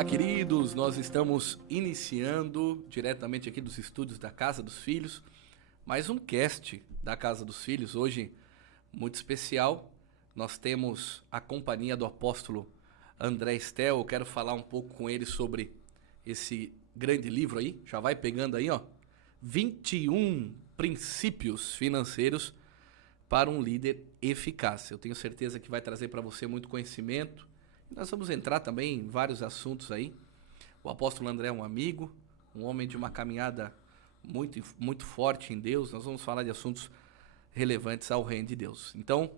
Olá, queridos! Nós estamos iniciando diretamente aqui dos estúdios da Casa dos Filhos, mais um cast da Casa dos Filhos, hoje muito especial. Nós temos a companhia do apóstolo André Estel. Eu quero falar um pouco com ele sobre esse grande livro aí, já vai pegando aí, ó, 21 princípios financeiros para um líder eficaz. Eu tenho certeza que vai trazer para você muito conhecimento. Nós vamos entrar também em vários assuntos aí. O apóstolo André é um amigo, um homem de uma caminhada muito forte em Deus. Nós vamos falar de assuntos relevantes ao reino de Deus. Então,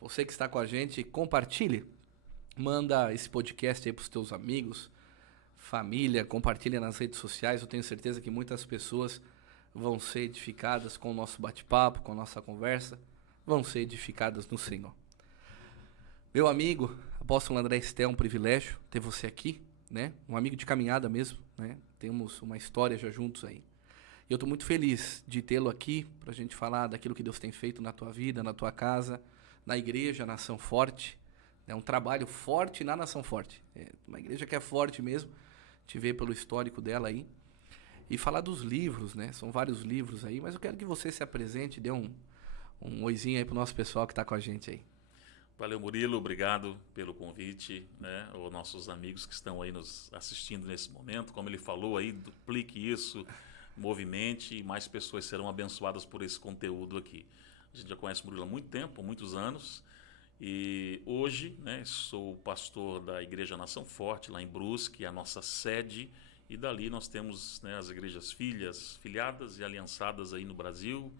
você que está com a gente, compartilhe. Manda esse podcast aí para os teus amigos, família, compartilha nas redes sociais. Eu tenho certeza que muitas pessoas vão ser edificadas com o nosso bate-papo, com a nossa conversa, vão ser edificadas no Senhor. Meu amigo, apóstolo André Estel, é um privilégio ter você aqui, né? Um amigo de caminhada mesmo, né? Temos uma história já juntos aí. E eu estou muito feliz de tê-lo aqui para a gente falar daquilo que Deus tem feito na tua vida, na tua casa, na igreja, Nação Forte. É um trabalho forte na Nação Forte. É uma igreja que é forte mesmo, te ver pelo histórico dela aí. E falar dos livros, né? São vários livros aí, mas eu quero que você se apresente, dê um oizinho aí pro nosso pessoal que está com a gente aí. Valeu, Murilo, obrigado pelo convite, né? Os nossos amigos que estão aí nos assistindo nesse momento, como ele falou aí, duplique isso, movimente, e mais pessoas serão abençoadas por esse conteúdo aqui. A gente já conhece o Murilo há muito tempo, há muitos anos, e hoje, né, sou pastor da Igreja Nação Forte, lá em Brusque, a nossa sede, e dali nós temos, né, as igrejas filiadas e aliançadas aí no Brasil,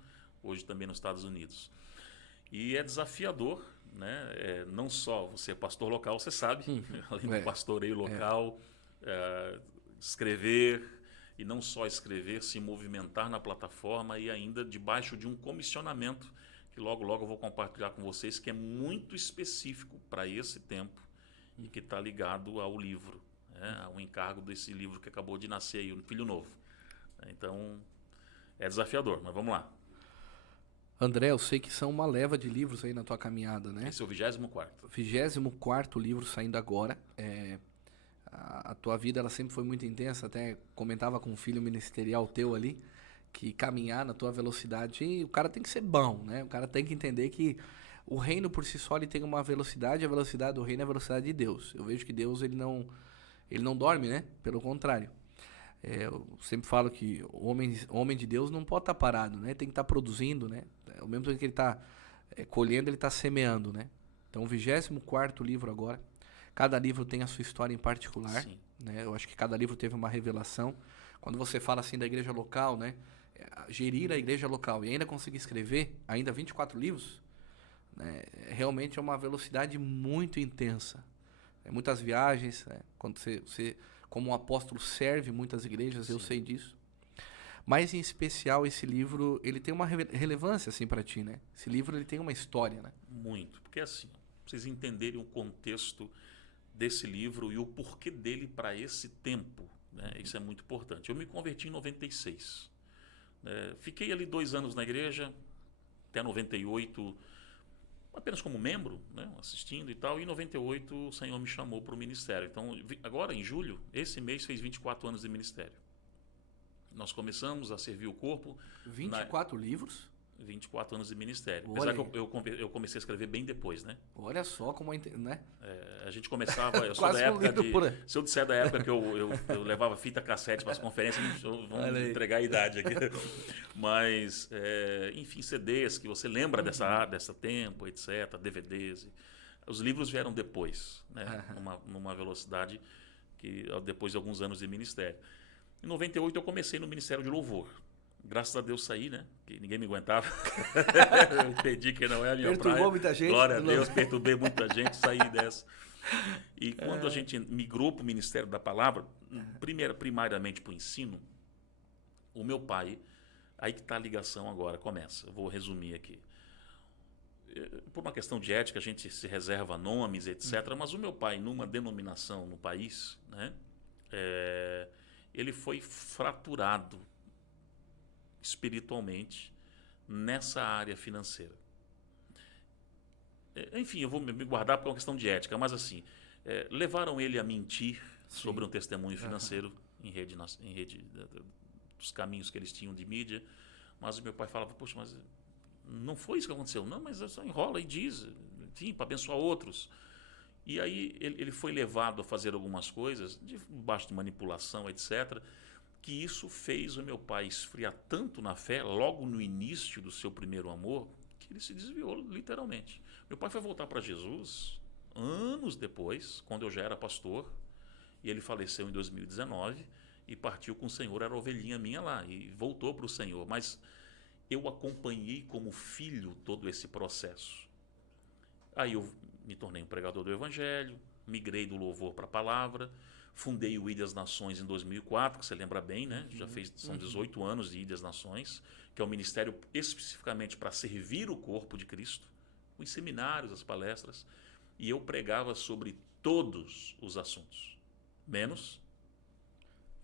hoje também nos Estados Unidos. E é desafiador, né? Não só você é pastor local, você sabe, além do pastoreio local, escrever, e não só escrever, se movimentar na plataforma e ainda debaixo de um comissionamento, que logo eu vou compartilhar com vocês, que é muito específico para esse tempo e que está ligado ao livro, né? Ao encargo desse livro que acabou de nascer aí, um filho novo. Então, é desafiador, mas vamos lá. André, eu sei que são uma leva de livros aí na tua caminhada, né? Esse é o 24º. 24º livro saindo agora. A tua vida ela sempre foi muito intensa, até comentava com um filho ministerial teu ali, que caminhar na tua velocidade, e o cara tem que ser bom, né? O cara tem que entender que o reino por si só ele tem uma velocidade, a velocidade do reino é a velocidade de Deus. Eu vejo que Deus ele não dorme, né? Pelo contrário. Eu sempre falo que o homem de Deus não pode estar parado, né? Tem que estar produzindo, né? Ao mesmo tempo que ele está colhendo, ele está semeando, né? Então, o 24º livro agora. Cada livro tem a sua história em particular, né? Eu acho que cada livro teve uma revelação. Quando você fala assim da igreja local, né? Gerir a igreja local e ainda conseguir escrever ainda 24 livros, né? Realmente é uma velocidade muito intensa. Muitas viagens, né? Quando você como um apóstolo serve muitas igrejas, eu sei disso. Mas em especial esse livro, ele tem uma relevância assim para ti, né? Esse livro ele tem uma história, né? Muito, porque assim, pra vocês entenderem o contexto desse livro e o porquê dele para esse tempo, né? Isso é muito importante. Eu me converti em 96. Fiquei ali 2 anos na igreja, até 98, apenas como membro, né, assistindo e tal, e em 98 o Senhor me chamou para o ministério. Então, agora em julho, esse mês fez 24 anos de ministério. Nós começamos a servir o corpo. 24 livros? 24 anos de ministério. Apesar que eu comecei a escrever bem depois, né? Olha só como né? A gente começava, eu sou da época se eu disser da época que eu levava fita cassete para as conferências, vamos entregar a idade aqui. Mas, enfim, CDs que você lembra dessa tempo, etc., DVDs. Os livros vieram depois, né? Numa velocidade que depois de alguns anos de ministério. Em 98 eu comecei no Ministério de Louvor. Graças a Deus saí, né? Que ninguém me aguentava. Eu entendi que não é a minha praia. Perturbou muita gente. Glória a Deus, perturbei muita gente, saí dessa. E quando a gente migrou para o Ministério da Palavra, primariamente para o ensino, o meu pai, aí que está a ligação agora, começa. Eu vou resumir aqui. Por uma questão de ética, a gente se reserva nomes, etc. Mas o meu pai, numa denominação no país, né? Ele foi fraturado espiritualmente nessa área financeira. Enfim, eu vou me guardar por uma questão de ética, mas assim, levaram ele a mentir, sobre um testemunho financeiro em rede, dos caminhos que eles tinham de mídia. Mas o meu pai falava, poxa, mas não foi isso que aconteceu. Não, mas só enrola e diz, enfim, para abençoar outros. E aí ele foi levado a fazer algumas coisas, debaixo de manipulação, etc., que isso fez o meu pai esfriar tanto na fé, logo no início do seu primeiro amor, que ele se desviou, literalmente. Meu pai foi voltar para Jesus anos depois, quando eu já era pastor, e ele faleceu em 2019 e partiu com o Senhor, era ovelhinha minha lá, e voltou para o Senhor. Mas eu acompanhei como filho todo esse processo. Aí eu me tornei um pregador do Evangelho, migrei do louvor para a palavra, fundei o Ilhas Nações em 2004, que você lembra bem, né? Já são 18 anos de Ilhas Nações, que é um ministério especificamente para servir o corpo de Cristo, os seminários, as palestras, e eu pregava sobre todos os assuntos, menos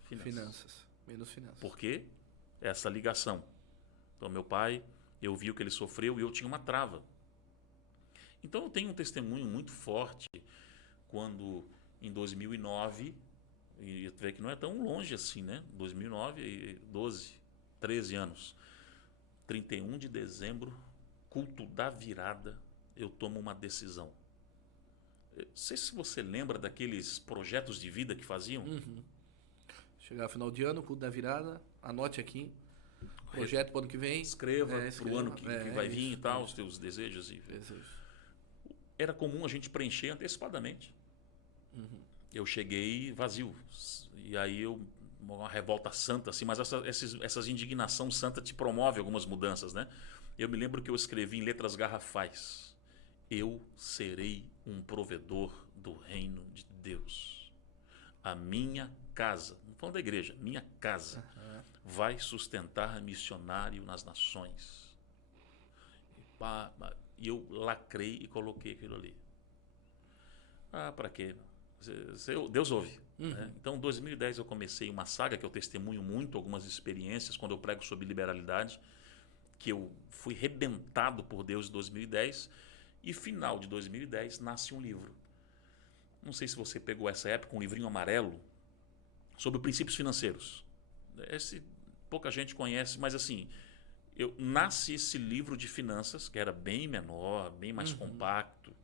finanças. Menos finanças. Por quê? Essa ligação. Então, meu pai, eu vi o que ele sofreu e eu tinha uma trava. Então, eu tenho um testemunho muito forte quando, em 2009, e tu vê que não é tão longe assim, né? 2009, 12, 13 anos. 31 de dezembro, culto da virada, eu tomo uma decisão. Não sei se você lembra daqueles projetos de vida que faziam. Chegar final de ano, culto da virada, anote aqui. Projeto para o ano que vem. Escreva para o ano que vai vir e tal, os teus desejos. Era comum a gente preencher antecipadamente. Eu cheguei vazio. E aí uma revolta santa, assim, mas essas indignação santa te promove algumas mudanças, né? Eu me lembro que eu escrevi em letras garrafais: eu serei um provedor do reino de Deus. A minha casa, não falando da igreja, minha casa vai sustentar missionário nas nações. E eu lacrei e coloquei aquilo ali. Para quê? Deus ouve. Né? Então, em 2010 eu comecei uma saga que eu testemunho muito, algumas experiências, quando eu prego sobre liberalidade, que eu fui rebentado por Deus em 2010, e final de 2010 nasce um livro. Não sei se você pegou essa época, um livrinho amarelo, sobre princípios financeiros. Pouca gente conhece, mas assim, nasce esse livro de finanças, que era bem menor, bem mais compacto,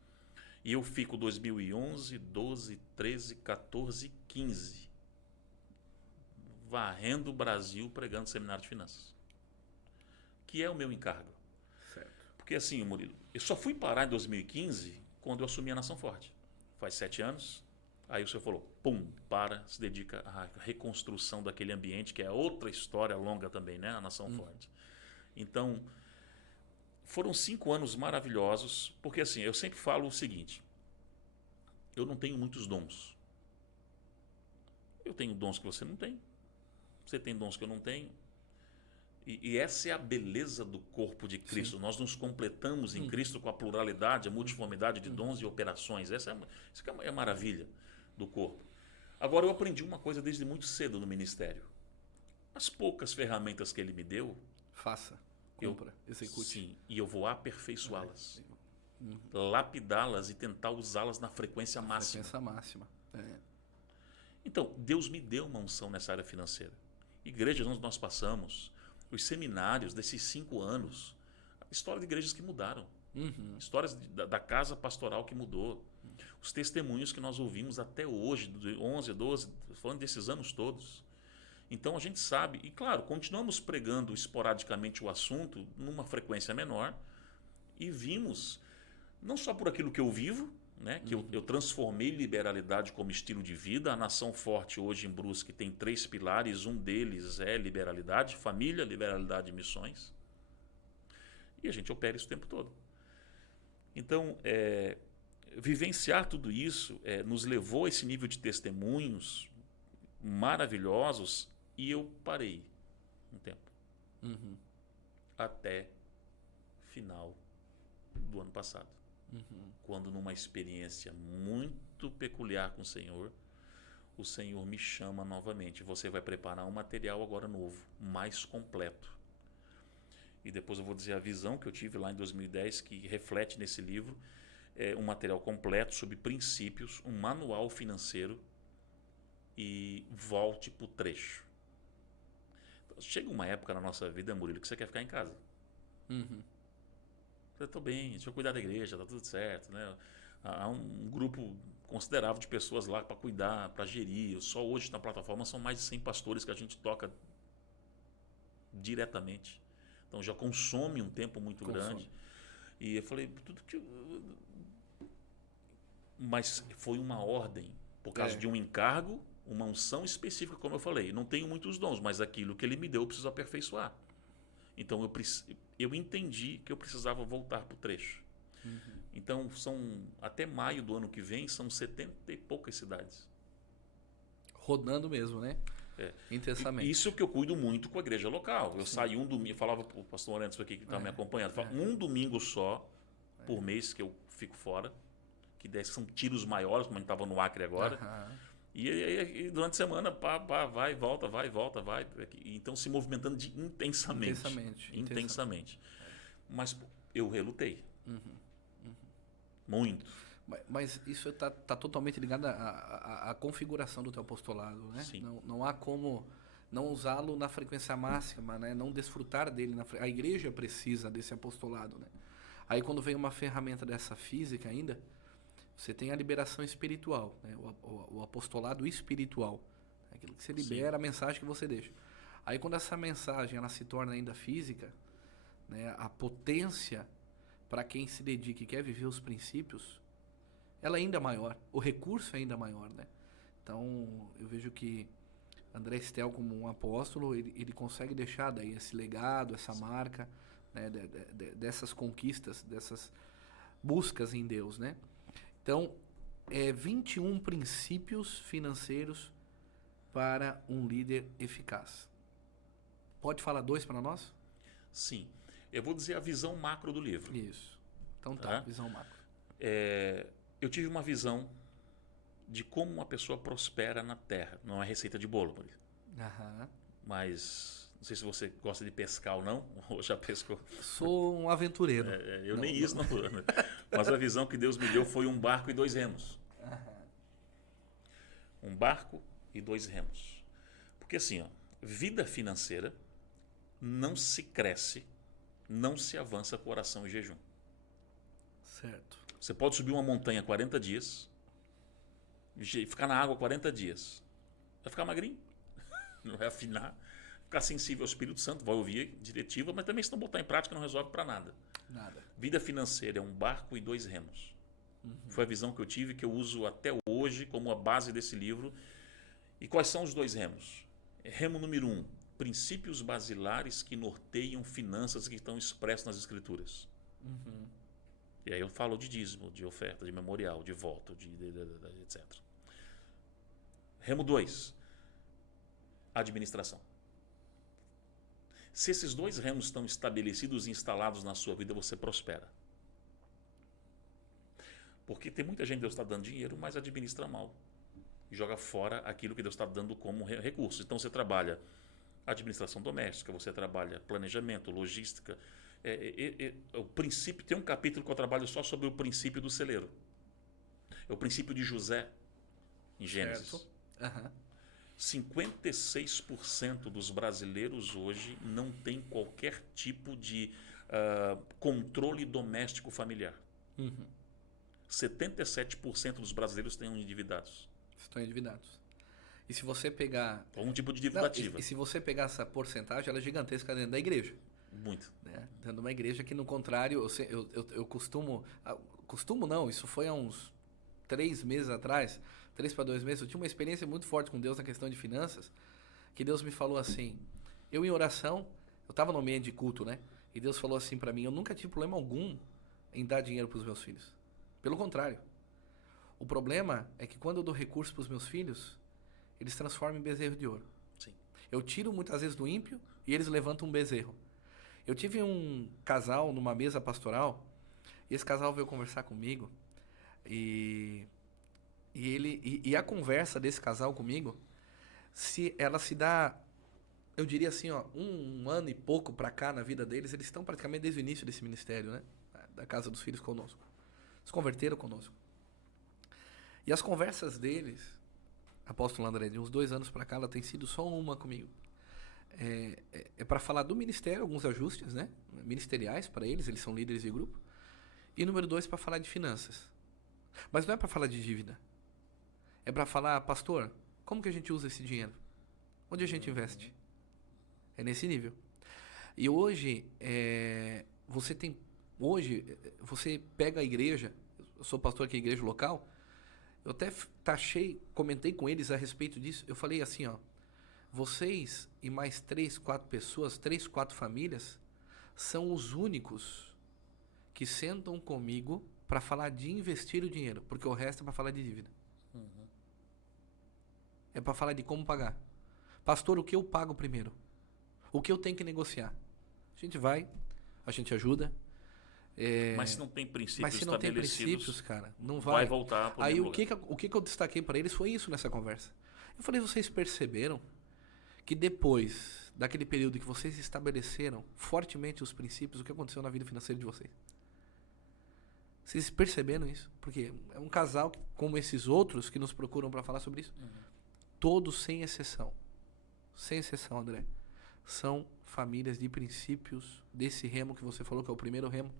e eu fico 2011, 12, 13, 14, 15 varrendo o Brasil pregando seminário de finanças, que é o meu encargo. Certo. Porque assim, Murilo, eu só fui parar em 2015 quando eu assumi a Nação Forte. Faz 7 anos. Aí o senhor falou, se dedica à reconstrução daquele ambiente, que é outra história longa também, né? A Nação Forte. Então, foram 5 anos maravilhosos, porque assim, eu sempre falo o seguinte: eu não tenho muitos dons. Eu tenho dons que você não tem. Você tem dons que eu não tenho. E essa é a beleza do corpo de Cristo. Sim. Nós nos completamos em Cristo com a pluralidade, a multiformidade de dons e operações. Isso é a maravilha do corpo. Agora, eu aprendi uma coisa desde muito cedo no ministério. As poucas ferramentas que ele me deu... Faça, compra, execute. Sim, e eu vou aperfeiçoá-las. Lapidá-las e tentar usá-las na frequência máxima. Frequência máxima. Então, Deus me deu uma unção nessa área financeira. Igrejas onde nós passamos... Os seminários desses 5 anos, história de igrejas que mudaram, histórias da casa pastoral que mudou, os testemunhos que nós ouvimos até hoje, de 11, 12, falando desses anos todos. Então a gente sabe, e claro, continuamos pregando esporadicamente o assunto numa frequência menor, e vimos, não só por aquilo que eu vivo, né, que eu transformei liberalidade como estilo de vida. A Nação Forte hoje em Brusque tem 3 pilares, um deles é liberalidade, família, liberalidade e missões. E a gente opera isso o tempo todo. Então, vivenciar tudo isso nos levou a esse nível de testemunhos maravilhosos, e eu parei um tempo. Até final do ano passado. Quando, numa experiência muito peculiar com o Senhor me chama novamente. Você vai preparar um material agora novo, mais completo. E depois eu vou dizer a visão que eu tive lá em 2010, que reflete nesse livro, um material completo sobre princípios, um manual financeiro e volte para o trecho. Chega uma época na nossa vida, Murilo, que você quer ficar em casa. Uhum. Eu estou bem, deixa eu cuidar da igreja, tá tudo certo, né? Há um grupo considerável de pessoas lá para cuidar, para gerir. Só hoje na plataforma são mais de 100 pastores que a gente toca diretamente. Então já consome um tempo muito grande. E eu falei, tudo que. Mas foi uma ordem, por causa de um encargo, uma unção específica, como eu falei. Não tenho muitos dons, mas aquilo que ele me deu eu preciso aperfeiçoar. Então eu entendi que eu precisava voltar para o trecho. Uhum. Então até maio do ano que vem são 70 e poucas cidades. Rodando mesmo, né? Intensamente. Isso que eu cuido muito com a igreja local. Eu saí um domingo, falava para o pastor Lourenço aqui que está me acompanhando, um domingo só por mês que eu fico fora, que são tiros maiores, como a gente estava no Acre agora. E durante a semana, vai, volta, vai, volta, vai. Então se movimentando intensamente. Mas eu relutei. Muito. Mas isso está totalmente ligado à configuração do teu apostolado, né? Sim. Não há como não usá-lo na frequência máxima, né? Não desfrutar dele. A igreja precisa desse apostolado, né? Aí quando vem uma ferramenta dessa física ainda, você tem a liberação espiritual, né? O apostolado espiritual. Aquilo que você libera, a mensagem que você deixa. Aí quando essa mensagem ela se torna ainda física, né? A potência para quem se dedica e quer viver os princípios, ela é ainda maior, o recurso é ainda maior, né? Então, eu vejo que André Estel, como um apóstolo, ele consegue deixar daí esse legado, essa marca, né? Dessas conquistas, dessas buscas em Deus, né? Então, 21 princípios financeiros para um líder eficaz. Pode falar 2 para nós? Sim. Eu vou dizer a visão macro do livro. Isso. Então tá, visão macro. Eu tive uma visão de como uma pessoa prospera na terra. Não é receita de bolo, Murilo. Mas não sei se você gosta de pescar ou não, ou já pescou. Sou um aventureiro. Eu nem isso não. Mas a visão que Deus me deu foi um barco e 2 remos. Um barco e 2 remos. Porque assim, vida financeira não se cresce, não se avança com oração e jejum. Certo. Você pode subir uma montanha 40 dias, ficar na água 40 dias. Vai ficar magrinho, não vai afinar, ficar sensível ao Espírito Santo, vai ouvir diretiva, mas também se não botar em prática não resolve para nada. Vida financeira é um barco e 2 remos. Foi a visão que eu tive, que eu uso até hoje como a base desse livro. E quais são os 2 remos? Remo número 1, princípios basilares que norteiam finanças que estão expressos nas Escrituras. E aí eu falo de dízimo, de oferta, de memorial, de voto, etc. Remo 2, administração. Se esses 2 remos estão estabelecidos e instalados na sua vida, você prospera. Porque tem muita gente que Deus está dando dinheiro, mas administra mal. E joga fora aquilo que Deus está dando como recurso. Então você trabalha administração doméstica, você trabalha planejamento, logística. O princípio, tem um capítulo que eu trabalho só sobre o princípio do celeiro. É o princípio de José, em Gênesis. 56% dos brasileiros hoje não tem qualquer tipo de controle doméstico familiar. 77% dos brasileiros estão endividados. Estão endividados. E se você pegar... Algum tipo de dívida ativa. E se você pegar essa porcentagem, ela é gigantesca dentro da igreja. Muito. Né? Dentro de uma igreja que, no contrário, eu costumo... Costumo não, isso foi há uns 3 meses atrás, 3 para 2 meses, eu tinha uma experiência muito forte com Deus na questão de finanças, que Deus me falou assim, eu em oração, eu estava no ambiente de culto, né? E Deus falou assim para mim, eu nunca tive problema algum em dar dinheiro para os meus filhos. Pelo contrário. O problema é que quando eu dou recursos para os meus filhos, eles transformam em bezerro de ouro. Sim. Eu tiro muitas vezes do ímpio e eles levantam um bezerro. Eu tive um casal numa mesa pastoral, e esse casal veio conversar comigo, e a conversa desse casal comigo, ela se dá, eu diria assim, um ano e pouco para cá na vida deles, eles estão praticamente desde o início desse ministério, né? Da Casa dos Filhos conosco. Se converteram conosco. E as conversas deles, apóstolo André, de uns 2 anos para cá, ela tem sido só uma comigo. É para falar do ministério, alguns ajustes, né? Ministeriais para eles são líderes de grupo. E número 2, para falar de finanças. Mas não é para falar de dívida. É para falar, pastor, como que a gente usa esse dinheiro? Onde a gente investe? É nesse nível. E hoje, você pega a igreja, eu sou pastor aqui da igreja local, eu até comentei com eles a respeito disso, eu falei assim, ó, vocês e mais 3, 4 pessoas, 3, 4 famílias, são os únicos que sentam comigo para falar de investir o dinheiro, porque o resto é para falar de dívida. É para falar de como pagar. Pastor, o que eu pago primeiro? O que eu tenho que negociar? A gente vai, a gente ajuda. Mas se não tem princípios Mas se não tem estabelecidos, princípios, cara, não vai. voltar para o Aí mesmo o que eu destaquei para eles foi isso nessa conversa. Eu falei, vocês perceberam que depois daquele período que vocês estabeleceram fortemente os princípios, o que aconteceu na vida financeira de vocês? Vocês perceberam isso? Porque é um casal como esses outros que nos procuram para falar sobre isso. Todos, sem exceção, André, são famílias de princípios desse remo que você falou, que é o primeiro remo.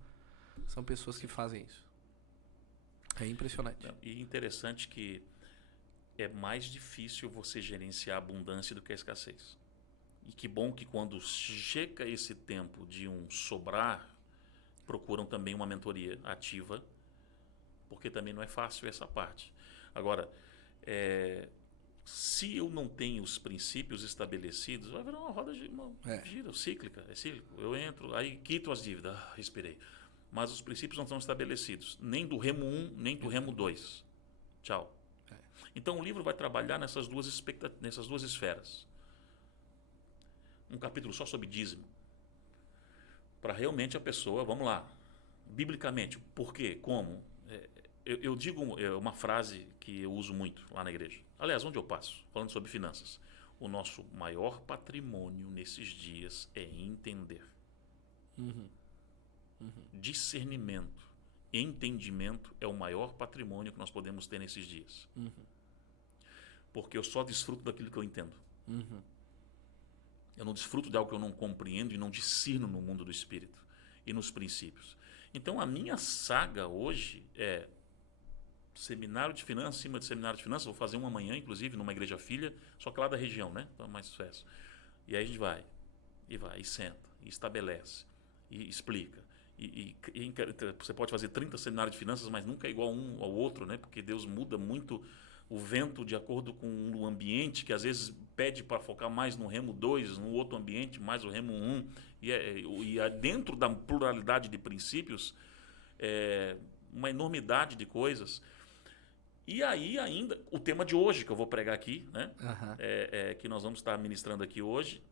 São pessoas que fazem isso. É impressionante. E interessante que é mais difícil você gerenciar a abundância do que a escassez. E que bom que quando chega esse tempo de um sobrar, procuram também uma mentoria ativa, porque também não é fácil essa parte. Agora, se eu não tenho os princípios estabelecidos, vai virar uma roda gira, cíclica, é cíclico. Eu entro, aí quito as dívidas, respirei. Mas os princípios não estão estabelecidos, nem do remo 1, nem do remo 2. Tchau. Então o livro vai trabalhar nessas duas esferas. Um capítulo só sobre dízimo. Para realmente a pessoa, vamos lá, biblicamente, por quê, como? Eu digo uma frase que eu uso muito lá na igreja. Aliás, onde eu passo, falando sobre finanças. O nosso maior patrimônio nesses dias é entender. Discernimento, entendimento é o maior patrimônio que nós podemos ter nesses dias. Porque eu só desfruto daquilo que eu entendo. Eu não desfruto de algo que eu não compreendo e não discerno no mundo do espírito e nos princípios. Então a minha saga hoje é seminário de finanças, cima de seminário de finanças, vou fazer uma amanhã, inclusive, numa igreja filha, só que lá da região, né? Então é mais sucesso. E aí a gente vai, e senta, e estabelece, e explica. Você pode fazer 30 seminários de finanças, mas nunca é igual um ao outro, né? Porque Deus muda muito o vento de acordo com o ambiente, que às vezes pede para focar mais no remo 2, no outro ambiente mais o remo 1. E dentro da pluralidade de princípios, uma enormidade de coisas. E aí ainda, o tema de hoje que eu vou pregar aqui, né? Que nós vamos estar ministrando aqui hoje,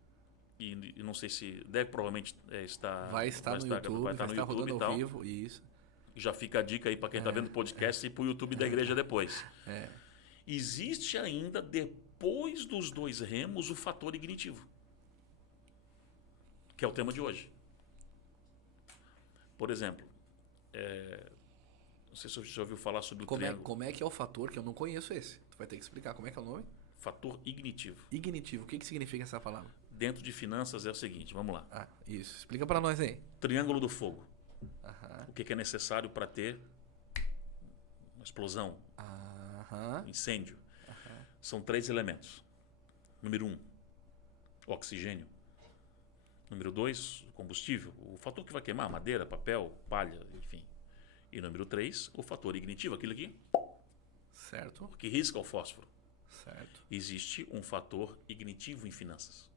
e não sei se deve provavelmente estar... Vai estar no YouTube, vai estar no YouTube rodando e tal. ao vivo, isso. Já fica a dica aí para quem está vendo o podcast e para o YouTube da igreja depois. Existe ainda, depois dos 2 remos, o fator ignitivo, que é o tema de hoje. Por exemplo, não sei se você já ouviu falar sobre o triângulo. Como é que é o fator, que eu não conheço esse? Tu vai ter que explicar como é que é o nome? Fator ignitivo. Ignitivo, o que significa essa palavra? Dentro de finanças é o seguinte, vamos lá. Isso, explica para nós aí. Triângulo do fogo. O que é necessário para ter uma explosão, incêndio? São 3 elementos. Número 1, oxigênio. Número 2, combustível, o fator que vai queimar, madeira, papel, palha, enfim. E número 3, o fator ignitivo, aquilo aqui. Certo. Que risca o fósforo. Certo. Existe um fator ignitivo em finanças.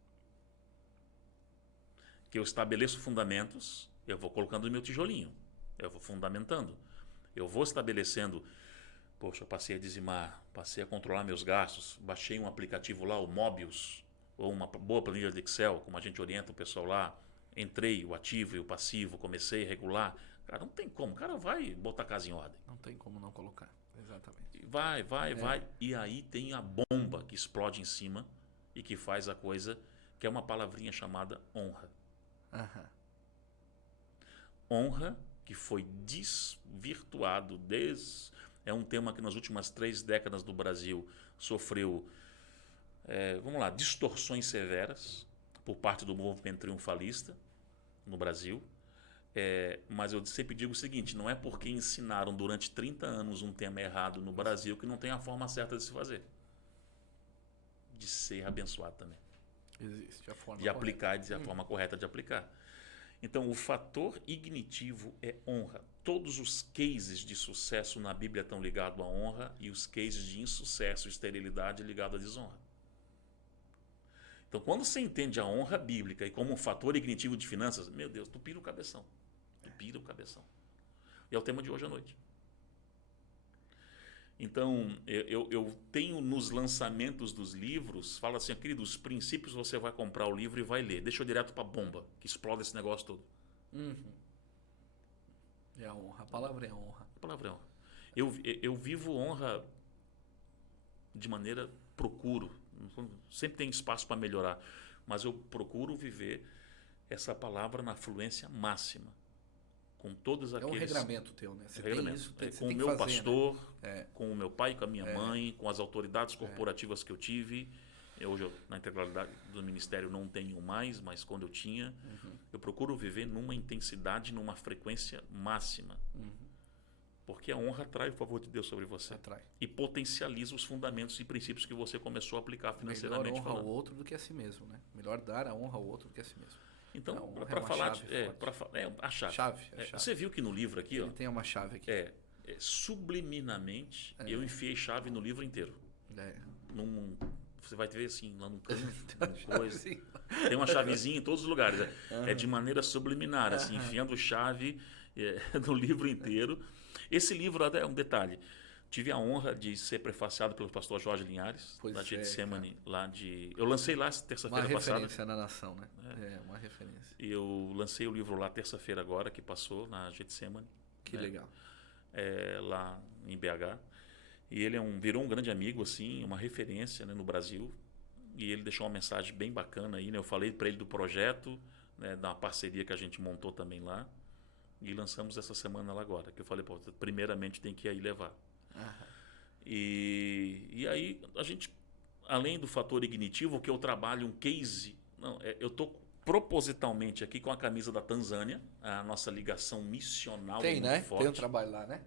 Que eu estabeleço fundamentos, eu vou colocando no meu tijolinho, eu vou fundamentando, eu vou estabelecendo, poxa, eu passei a dizimar, passei a controlar meus gastos, baixei um aplicativo lá, o Mobius, ou uma boa planilha de Excel, como a gente orienta o pessoal lá, entrei o ativo e o passivo, comecei a regular. Cara, não tem como, o cara vai botar a casa em ordem. Não tem como não colocar, exatamente. Vai, e aí tem a bomba que explode em cima e que faz a coisa, que é uma palavrinha chamada honra. Honra que foi desvirtuado, É um tema que nas últimas 3 décadas do Brasil sofreu, vamos lá, distorções severas por parte do movimento triunfalista no Brasil. Mas eu sempre digo o seguinte, não é porque ensinaram durante 30 anos um tema errado no Brasil que não tem a forma certa de se fazer. De ser abençoado também. Existe a forma de aplicar, a forma correta de aplicar. Então, o fator ignitivo é honra. Todos os cases de sucesso na Bíblia estão ligados à honra e os cases de insucesso e esterilidade ligados à desonra. Então, quando você entende a honra bíblica e como um fator ignitivo de finanças, meu Deus, tu pira o cabeção. Tu pira o cabeção. E é o tema de hoje à noite. Então, eu tenho nos lançamentos dos livros, fala assim, querido, os princípios você vai comprar o livro e vai ler. Deixa eu direto para a bomba, que explode esse negócio todo. É a honra, a palavra é honra. A palavra é honra. Eu vivo honra de maneira, procuro, sempre tem espaço para melhorar, mas eu procuro viver essa palavra na fluência máxima. Com todos aqueles... É um regramento teu, né? Você tem isso, com o meu pastor, com o meu pai, com a minha mãe, com as autoridades corporativas que eu tive. Hoje, na integralidade do ministério, não tenho mais, mas quando eu tinha, eu procuro viver numa intensidade, numa frequência máxima. Porque a honra atrai o favor de Deus sobre você. E potencializa os fundamentos e princípios que você começou a aplicar financeiramente. Melhor honra ao outro do que a si mesmo, né? Melhor dar a honra ao outro do que a si mesmo. Então, para falar a chave. Você viu que no livro aqui, ele tem uma chave aqui. Subliminamente, eu enfiei chave no livro inteiro. Você vai ver assim, lá no canto, tem uma chavezinha em todos os lugares. É de maneira subliminar, assim, enfiando chave no livro inteiro. Esse livro, até um detalhe, tive a honra de ser prefaciado pelo pastor Jorge Linhares, da Getsemane, eu lancei lá terça-feira passada. Uma referência na nação, né? Uma referência. E eu lancei o livro lá terça-feira agora, que passou na Getsemane. Que legal. Lá em BH. E ele virou um grande amigo, assim, uma referência, né, no Brasil. E ele deixou uma mensagem bem bacana aí, né? Eu falei para ele do projeto, né, da parceria que a gente montou também lá. E lançamos essa semana lá agora. Que eu falei, primeiramente tem que ir aí levar. E aí a gente, além do fator ignitivo, que eu trabalho um case, eu estou propositalmente aqui com a camisa da Tanzânia, a nossa ligação missional muito forte. Tem um trabalho lá, né?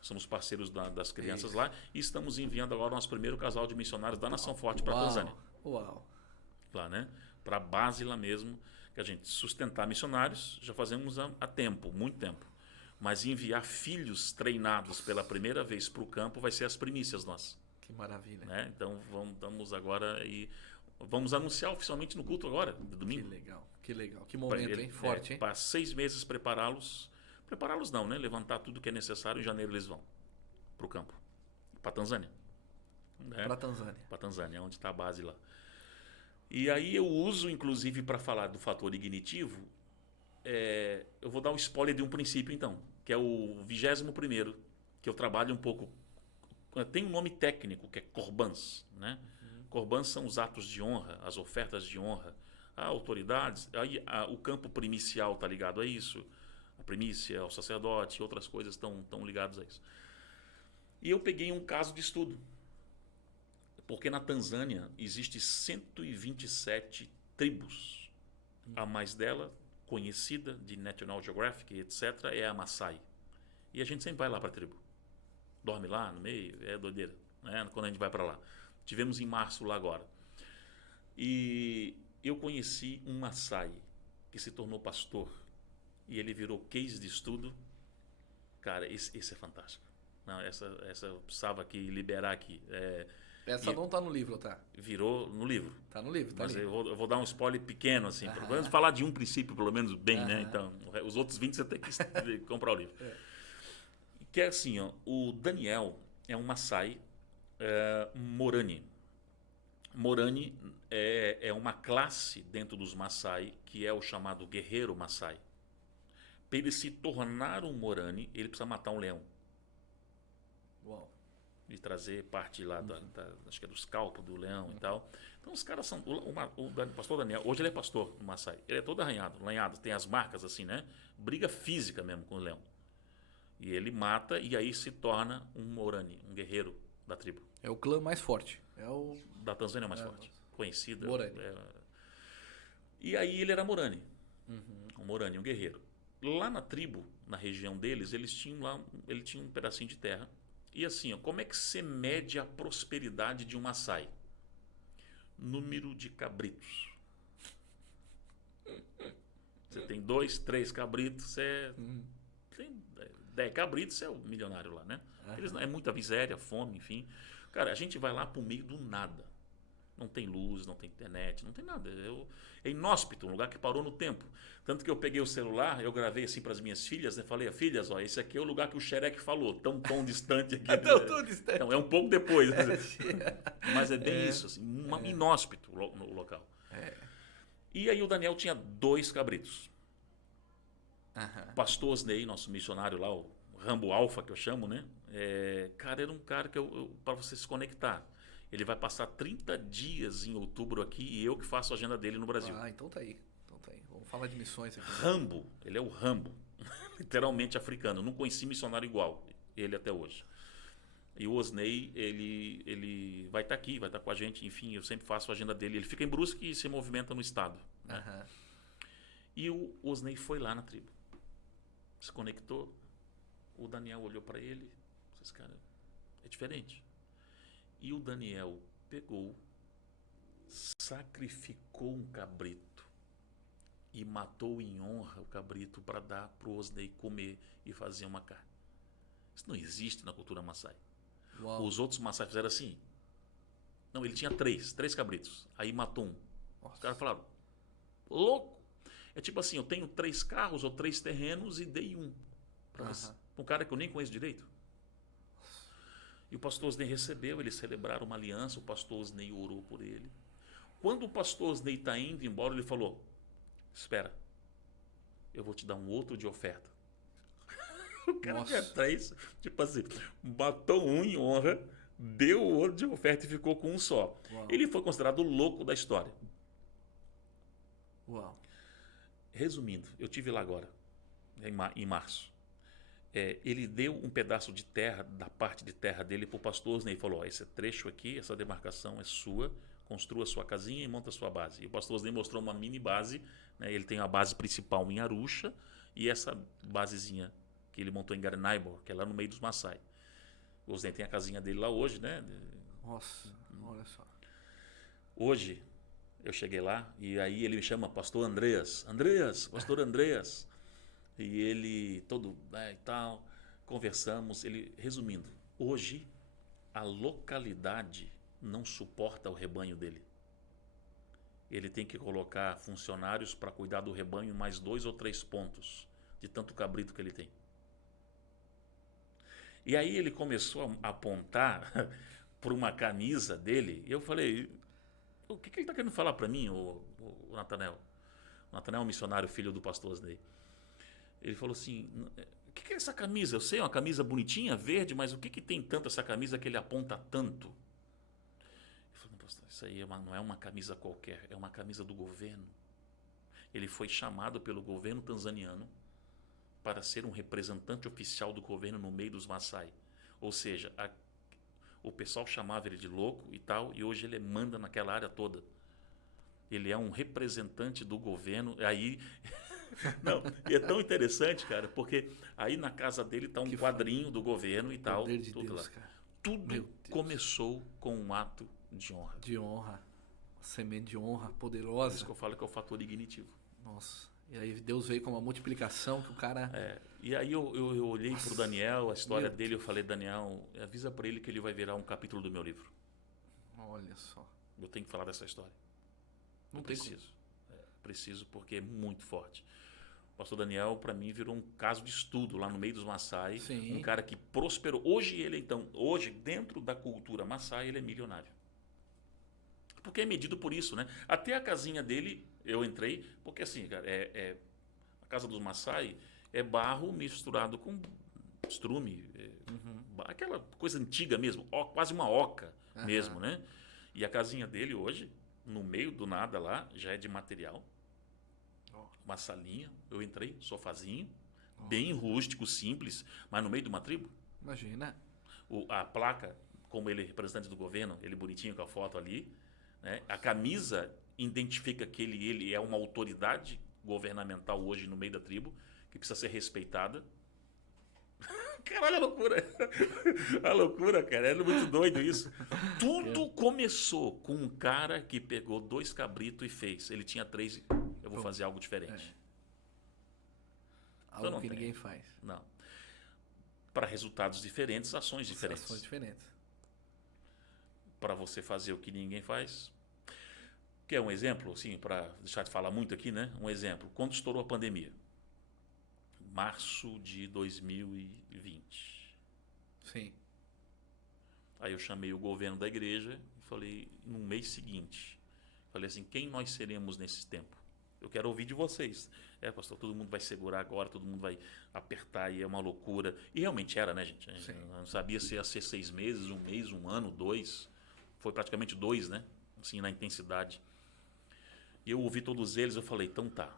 Somos parceiros das crianças lá e estamos enviando agora o nosso primeiro casal de missionários da Nação Forte para a Tanzânia. Uau! Lá, né? Para a base lá mesmo, que a gente sustentar missionários, já fazemos há tempo, muito tempo. Mas enviar filhos treinados pela primeira vez para o campo vai ser as primícias nossas. Que maravilha. Né? Então vamos agora e vamos anunciar oficialmente no culto agora, domingo. Que legal. Que momento, hein? Forte, hein? Para 6 meses prepará-los não, né? Levantar tudo que é necessário, em janeiro eles vão para o campo, para a Tanzânia. Né? Para a Tanzânia, onde está a base lá. E aí eu uso, inclusive, para falar do fator ignitivo, eu vou dar um spoiler de um princípio, então, que é o 21º, que eu trabalho um pouco. Tem um nome técnico, que é Corbans. Né? Corbans são os atos de honra, as ofertas de honra, a autoridades. Aí o campo primicial está ligado a isso, a primícia, o sacerdote, outras coisas estão ligadas a isso. E eu peguei um caso de estudo, porque na Tanzânia existe 127 tribos. A mais dela, conhecida de National Geographic, etc., é a Maasai. E a gente sempre vai lá para a tribo. Dorme lá no meio, é doideira, né? Quando a gente vai para lá. Tivemos em março lá agora. E eu conheci um Maasai que se tornou pastor. E ele virou case de estudo. Cara, esse é fantástico. Não, essa eu precisava aqui liberar aqui. Essa não está no livro, tá? Virou no livro. Está no livro, tá? Mas eu vou dar um spoiler pequeno, assim. Pelo menos falar de um princípio, pelo menos bem, né? Então, os outros 20 você tem que comprar o livro. Que é assim, ó, o Daniel é um Maasai Morani. Morani é uma classe dentro dos Maasai que é o chamado guerreiro Maasai. Para ele se tornar um Morani, ele precisa matar um leão. Uau. E trazer parte lá acho que é dos calpos do leão e tal. Então os caras são... O pastor Daniel, hoje ele é pastor no Maasai. Ele é todo arranhado, lanhado, tem as marcas assim, né? Briga física mesmo com o leão. E ele mata e aí se torna um Morani, um guerreiro da tribo. É o clã mais forte. É o Da Tanzânia mais forte. Conhecida. Morani. E aí ele era Morani. Um Morani, um guerreiro. Lá na tribo, na região deles, ele tinha um pedacinho de terra. E assim, ó, como é que você mede a prosperidade de um Maasai? Número de cabritos. Você tem 2, 3 cabritos, você tem 10 cabritos, você é o milionário lá, né? É muita miséria, fome, enfim. Cara, a gente vai lá pro meio do nada. Não tem luz, não tem internet, não tem nada. É inóspito, um lugar que parou no tempo. Tanto que eu peguei o celular, eu gravei assim para as minhas filhas, né? Falei, filhas, ó, esse aqui é o lugar que o Xerec falou, tão distante aqui. Tão distante. Então, é um pouco depois. Mas é bem isso, assim, inóspito o local. E aí o Daniel tinha 2 cabritos. O pastor Osney, nosso missionário lá, o Rambo Alfa, que eu chamo, né? Cara, era um cara que para você se conectar. Ele vai passar 30 dias em outubro aqui e eu que faço a agenda dele no Brasil. Então tá aí. Vamos falar de missões aqui. Rambo, ele é o Rambo, literalmente africano. Eu não conheci missionário igual, ele até hoje. E o Osney, ele vai estar aqui, vai estar com a gente, enfim, eu sempre faço a agenda dele. Ele fica em Brusque e se movimenta no estado. Né? E o Osney foi lá na tribo, se conectou, o Daniel olhou para ele, esse cara é diferente. E o Daniel pegou, sacrificou um cabrito e matou em honra o cabrito para dar para o Osney comer e fazer uma carne. Isso não existe na cultura Maasai. Uau. Os outros Maasai fizeram assim. Não, ele tinha 3 cabritos. Aí matou um. Nossa. Os caras falaram, louco. É tipo assim, eu tenho 3 carros ou 3 terrenos e dei um para um cara que eu nem conheço direito. E o pastor Osney recebeu, eles celebraram uma aliança, o pastor Osney orou por ele. Quando o pastor Osney está indo embora, ele falou, espera, eu vou te dar um outro de oferta. O cara tinha 3, tipo assim, matou um em honra, deu o outro de oferta e ficou com um só. Uau. Ele foi considerado o louco da história. Uau. Resumindo, eu tive lá agora, em março. Ele deu um pedaço de terra, da parte de terra dele, para o pastor Osney e falou, esse trecho aqui, essa demarcação é sua, construa sua casinha e monta sua base. E o pastor Osney mostrou uma mini base, né? Ele tem a base principal em Arusha e essa basezinha que ele montou em Garinaibor, que é lá no meio dos Maasai. O Osney tem a casinha dele lá hoje, né? Nossa, olha só. Hoje, eu cheguei lá e aí ele me chama pastor Andreas, pastor Andreas. E ele, todo, e tal, conversamos, resumindo, hoje a localidade não suporta o rebanho dele. Ele tem que colocar funcionários para cuidar do rebanho em mais 2 ou 3 pontos, de tanto cabrito que ele tem. E aí ele começou a apontar para uma camisa dele, e eu falei, o que ele está querendo falar para mim, o Nathanael? O Nathanael é um missionário, filho do pastor Osney. Ele falou assim, o que é essa camisa? Eu sei, é uma camisa bonitinha, verde, mas o que tem tanto essa camisa que ele aponta tanto? Eu falei, pastor, isso aí não é uma camisa qualquer, é uma camisa do governo. Ele foi chamado pelo governo tanzaniano para ser um representante oficial do governo no meio dos Maasai. Ou seja, o pessoal chamava ele de louco e tal, e hoje ele manda naquela área toda. Ele é um representante do governo, aí... Não, e é tão interessante, cara, porque aí na casa dele está um quadrinho do governo e tal. Poder de tudo Deus, lá. Cara. Tudo começou com um ato de honra. De honra. Uma semente de honra poderosa. Por isso que eu falo que é o fator ignitivo. Nossa. E aí Deus veio com uma multiplicação que o cara... E aí eu olhei para o Daniel, a história dele, eu falei, Daniel, avisa para ele que ele vai virar um capítulo do meu livro. Olha só. Eu tenho que falar dessa história. Não preciso. Preciso porque é muito forte. O pastor Daniel, para mim, virou um caso de estudo lá no meio dos Maasai. Sim. Um cara que prosperou. Hoje, dentro da cultura Maasai, ele é milionário. Porque é medido por isso, né? Até a casinha dele, eu entrei, porque assim, cara, a casa dos Maasai é barro misturado com estrume, aquela coisa antiga mesmo, quase uma oca mesmo, né? E a casinha dele hoje, no meio do nada lá, já é de material. Uma salinha, eu entrei, sofazinho, bem rústico, simples, mas no meio de uma tribo. Imagina. A placa, como ele é representante do governo, ele bonitinho com a foto ali, né? A camisa identifica que ele é uma autoridade governamental hoje no meio da tribo, que precisa ser respeitada. Caralho, a loucura. A loucura, cara. É muito doido isso. Tudo começou com um cara que pegou 2 cabritos e fez. Ele tinha 3, eu vou fazer algo diferente. Algo que ninguém faz. Não. Para resultados diferentes, ações diferentes. Ações diferentes. Para você fazer o que ninguém faz. Quer um exemplo, assim, para deixar de falar muito aqui, né? Um exemplo. Quando estourou a pandemia? Março de 2020. Sim. Aí eu chamei o governo da igreja e falei, no mês seguinte, falei assim, quem nós seremos nesse tempo? Eu quero ouvir de vocês. Pastor, todo mundo vai segurar agora, todo mundo vai apertar e é uma loucura. E realmente era, né, gente? Sim. Eu não sabia se ia ser 6 meses, 1 mês, 1 ano, 2. Foi praticamente 2, né? Assim, na intensidade. E eu ouvi todos eles, eu falei, então tá,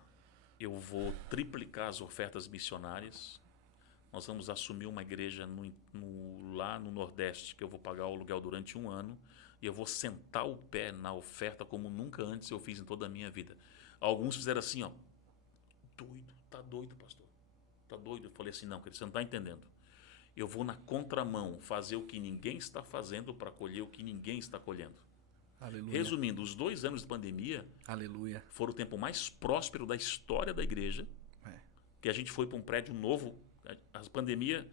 eu vou triplicar as ofertas missionárias, nós vamos assumir uma igreja lá no Nordeste, que eu vou pagar o aluguel durante 1 ano, e eu vou sentar o pé na oferta como nunca antes eu fiz em toda a minha vida. Alguns fizeram assim, ó, tá doido, pastor, tá doido. Eu falei assim, não, querido, você não está entendendo. Eu vou na contramão fazer o que ninguém está fazendo para colher o que ninguém está colhendo. Aleluia. Resumindo, os 2 anos de pandemia Aleluia. foram o tempo mais próspero da história da igreja, que a gente foi para um prédio novo, a pandemia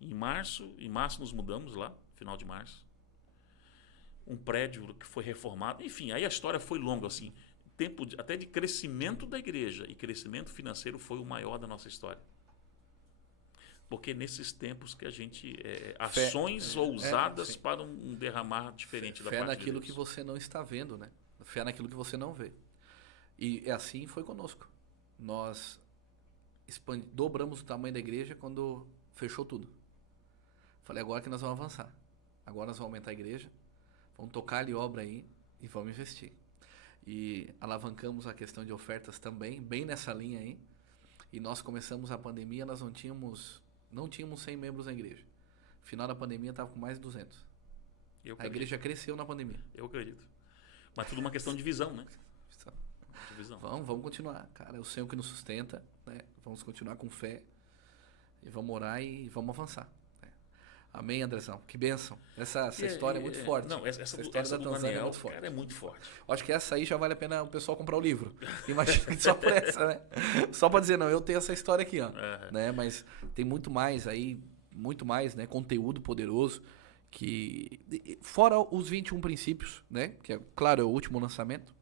em março nos mudamos lá, final de março, um prédio que foi reformado, enfim, aí a história foi longa, assim, tempo até de crescimento da igreja e crescimento financeiro foi o maior da nossa história. Porque nesses tempos que a gente... ações ousadas para um derramar diferente da parte de Deus. Fé naquilo que você não está vendo, né? Fé naquilo que você não vê. E assim foi conosco. Nós dobramos o tamanho da igreja quando fechou tudo. Falei, agora que nós vamos avançar. Agora nós vamos aumentar a igreja, vamos tocar ali obra aí e vamos investir. E alavancamos a questão de ofertas também, bem nessa linha aí. E nós começamos a pandemia, nós não tínhamos 100 membros na igreja. No final da pandemia estava com mais de 200. A igreja cresceu na pandemia. Eu acredito. Mas tudo uma questão de visão, né? Visão. Vamos continuar, cara. É o Senhor que nos sustenta, né? Vamos continuar com fé. E vamos orar e vamos avançar. Né? Amém, Andrezão? Que bênção. Essa história é muito forte. Não, essa história da Tanzânia Daniel, é muito forte. cara, é muito forte. Acho que essa aí já vale a pena o pessoal comprar o livro. Imagina só por essa, né? Só para dizer, não, eu tenho essa história aqui, ó. Né? Mas tem muito mais aí, né? Conteúdo poderoso. Fora os 21 princípios, né? Que é, claro, é o último lançamento.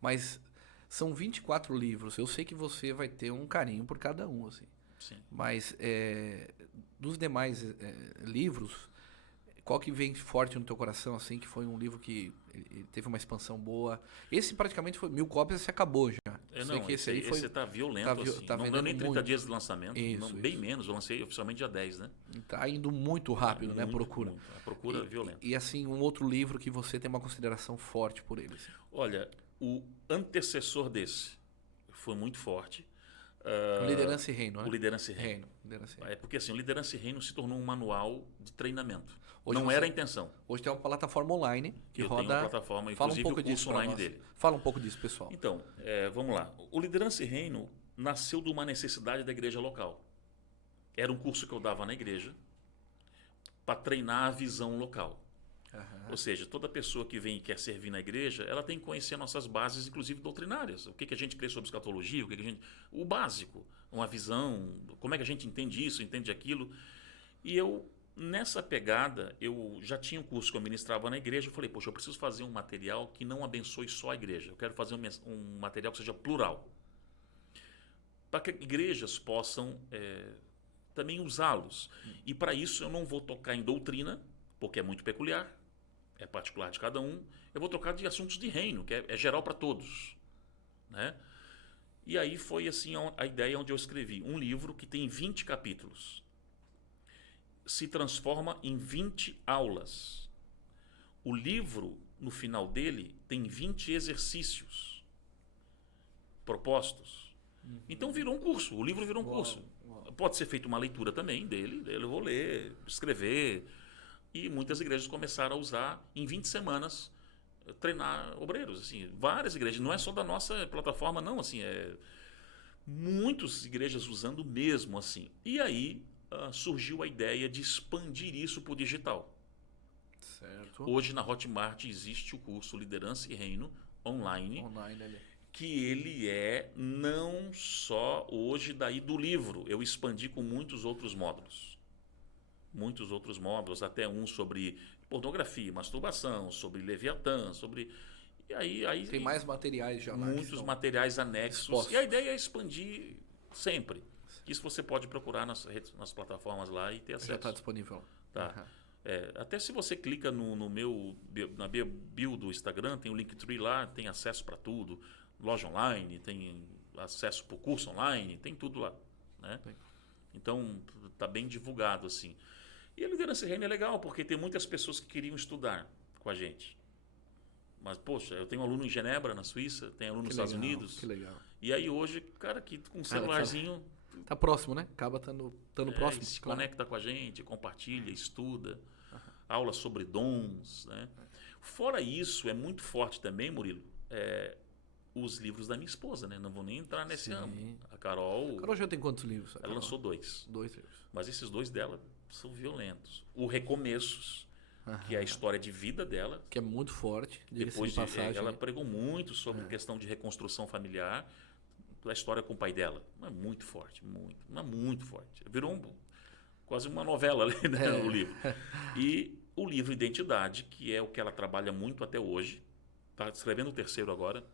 Mas são 24 livros. Eu sei que você vai ter um carinho por cada um, assim. Sim. Mas dos demais livros, qual que vem forte no teu coração, assim, que foi um livro que teve uma expansão boa? Esse praticamente foi 1000 cópias e se acabou já. Não, esse tá violento, assim. Tá não deu nem 30 muito. dias de lançamento. Bem menos. Eu lancei oficialmente dia 10, né? Tá indo muito rápido, né? A procura. Muito. A procura é violenta. E assim, um outro livro que você tem uma consideração forte por ele. Assim. Olha, o antecessor desse foi muito forte. Liderança e Reino, né? O Liderança e Reino. Liderança e Reino. É porque assim, o Liderança e Reino se tornou um manual de treinamento. Hoje não era a intenção. Hoje tem uma plataforma online que eu roda... tenho uma plataforma, Fala um inclusive pouco o curso disso online dele. Fala um pouco disso, pessoal. Então, vamos lá. O Liderança e Reino nasceu de uma necessidade da igreja local. Era um curso que eu dava na igreja para treinar a visão local. Ou seja, toda pessoa que vem e quer servir na igreja, ela tem que conhecer nossas bases, inclusive doutrinárias. O que a gente crê sobre escatologia, o básico, uma visão, como é que a gente entende isso, entende aquilo. E eu, nessa pegada, eu já tinha um curso que eu ministrava na igreja, eu falei, poxa, eu preciso fazer um material que não abençoe só a igreja. Eu quero fazer um material que seja plural. Para que igrejas possam também usá-los. E para isso eu não vou tocar em doutrina, porque é muito peculiar. É particular de cada um. Eu vou tocar de assuntos de reino, que é geral para todos. Né? E aí foi assim a ideia onde eu escrevi um livro que tem 20 capítulos. Se transforma em 20 aulas. O livro, no final dele, tem 20 exercícios propostos. Então virou um curso. O livro virou um curso. Pode ser feita uma leitura também dele, eu vou ler, escrever. E muitas igrejas começaram a usar em 20 semanas treinar obreiros, assim, várias igrejas, não é só da nossa plataforma não, assim, muitas igrejas usando mesmo assim. E aí surgiu a ideia de expandir isso para o digital. Certo. Hoje na Hotmart existe o curso Liderança e Reino online ali. que ele é não só hoje daí do livro, eu expandi com muitos outros módulos. Muitos outros módulos, até um sobre pornografia, masturbação, sobre Leviatã, sobre... E aí Tem mais materiais já lá. muitos materiais anexos. Expostos. E a ideia é expandir sempre. Isso você pode procurar nas plataformas lá e ter acesso. Já está disponível. Tá. Uhum. Até se você clica na bio do Instagram, tem o Linktree lá, tem acesso para tudo. Loja online, tem acesso para o curso online, tem tudo lá. Né? Então, está bem divulgado assim. E a Liderança e Reino é legal, porque tem muitas pessoas que queriam estudar com a gente. Mas, poxa, eu tenho aluno em Genebra, na Suíça, tenho aluno nos Estados Unidos. Que legal. E aí hoje, cara, aqui com um celularzinho... Tá próximo, né? Acaba estando próximo. Se conecta com a gente, compartilha, estuda. Aula sobre dons, né? Fora isso, é muito forte também, Murilo, os livros da minha esposa, né? Não vou nem entrar nesse âmbito. A Carol... Carol já tem quantos livros? Ela lançou 2. 2 livros. Mas esses 2 dela são violentos. O Recomeços, que é a história de vida dela. Que é muito forte. Depois ela pregou muito sobre questão de reconstrução familiar, a história com o pai dela. É muito forte, muito forte. Virou quase uma novela ali, né, o livro. E o livro Identidade, que é o que ela trabalha muito até hoje. Está escrevendo o 3º agora.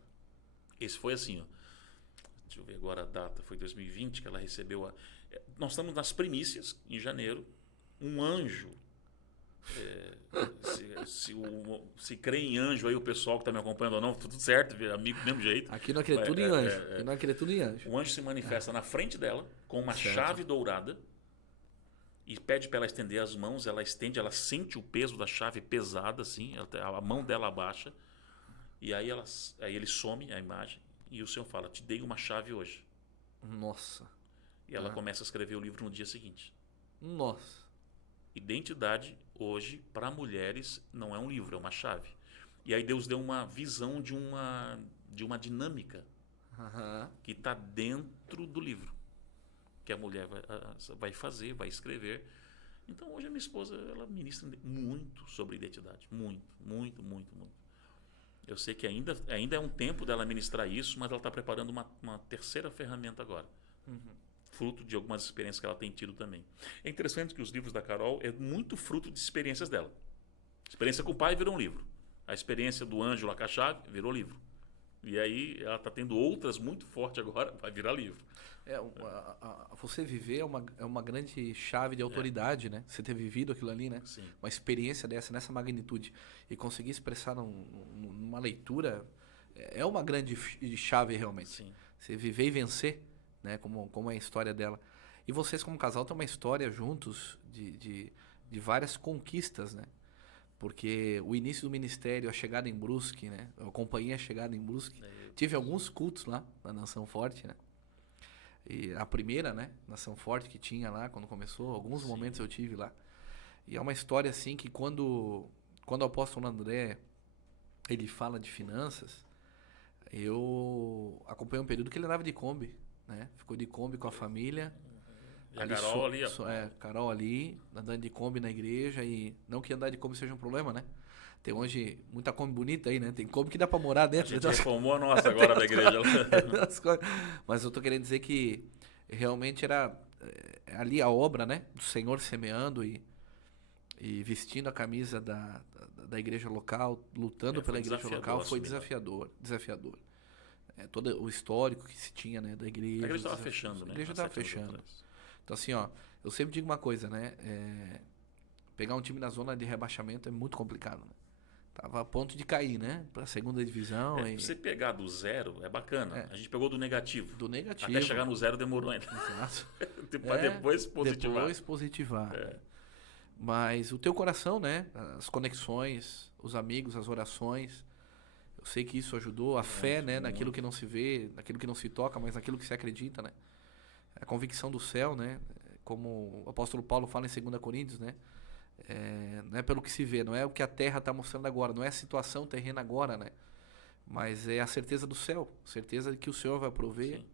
Esse foi assim, ó. Deixa eu ver agora a data. Foi 2020 que ela recebeu nós estamos nas primícias, em janeiro. Um anjo. Se crê em anjo aí, o pessoal que está me acompanhando ou não, tudo certo, amigo do mesmo jeito. Aqui não acredita tudo em anjo. Aqui não acredita tudo em anjo. O anjo se manifesta na frente dela com uma chave dourada e pede para ela estender as mãos. Ela estende, ela sente o peso da chave pesada, assim, a mão dela abaixa. E aí ele some a imagem e o Senhor fala: te dei uma chave hoje. Nossa. E ela começa a escrever o livro no dia seguinte. Nossa. Identidade hoje para mulheres não é um livro, é uma chave. E aí Deus deu uma visão de uma dinâmica que está dentro do livro, que a mulher vai fazer, vai escrever. Então hoje a minha esposa ela ministra muito sobre identidade, muito. Eu sei que ainda é um tempo dela ministrar isso, mas ela está preparando uma terceira ferramenta agora. Fruto de algumas experiências que ela tem tido também. É interessante que os livros da Carol é muito fruto de experiências dela. A experiência com o pai virou um livro. A experiência do anjo lá com a chave virou livro. E aí ela está tendo outras muito fortes agora, vai virar livro. Você viver é uma grande chave de autoridade, né? Você ter vivido aquilo ali, né? Sim. Uma experiência nessa magnitude. E conseguir expressar numa leitura é uma grande chave realmente. Sim. Você viver e vencer, né? Como é a história dela. E vocês como casal têm uma história juntos de várias conquistas, né? Porque o início do ministério, a chegada em Brusque, né? Eu acompanhei a chegada em Brusque. Tive alguns cultos lá na Nação Forte, né? E a primeira, né? Nação Forte que tinha lá quando começou. Alguns momentos eu tive lá. E é uma história assim que quando o apóstolo André ele fala de finanças, eu acompanhei um período que ele andava de Kombi, né? Ficou de Kombi com a família. E a Carol ali. Carol ali, andando de Kombi na igreja. E não que andar de Kombi seja um problema, né? Tem hoje muita Kombi bonita aí, né? Tem Kombi que dá pra morar dentro. A gente reformou a nossa agora da igreja. Mas eu tô querendo dizer que realmente era ali a obra, né? Do Senhor semeando e vestindo a camisa da igreja local, lutando pela igreja local, foi desafiador. Todo o histórico que se tinha, né, da igreja. A igreja estava fechando, né? A igreja estava fechando. Então, assim, ó, eu sempre digo uma coisa, né? Pegar um time na zona de rebaixamento é muito complicado, né? Tava a ponto de cair, né? Pra segunda divisão. Você pegar do zero é bacana. A gente pegou do negativo. Do negativo. Até chegar no zero demorou ainda. Exato. Pra depois positivar. Depois positivar. Mas o teu coração, né? As conexões, os amigos, as orações. Eu sei que isso ajudou. A fé, né? Naquilo que não se vê, naquilo que não se toca, mas naquilo que se acredita, né? a convicção do céu, né? Como o apóstolo Paulo fala em 2 Coríntios, né? Não é pelo que se vê, não é o que a terra está mostrando agora, não é a situação terrena agora, né? Mas é a certeza do céu, certeza de que o Senhor vai prover. Sim.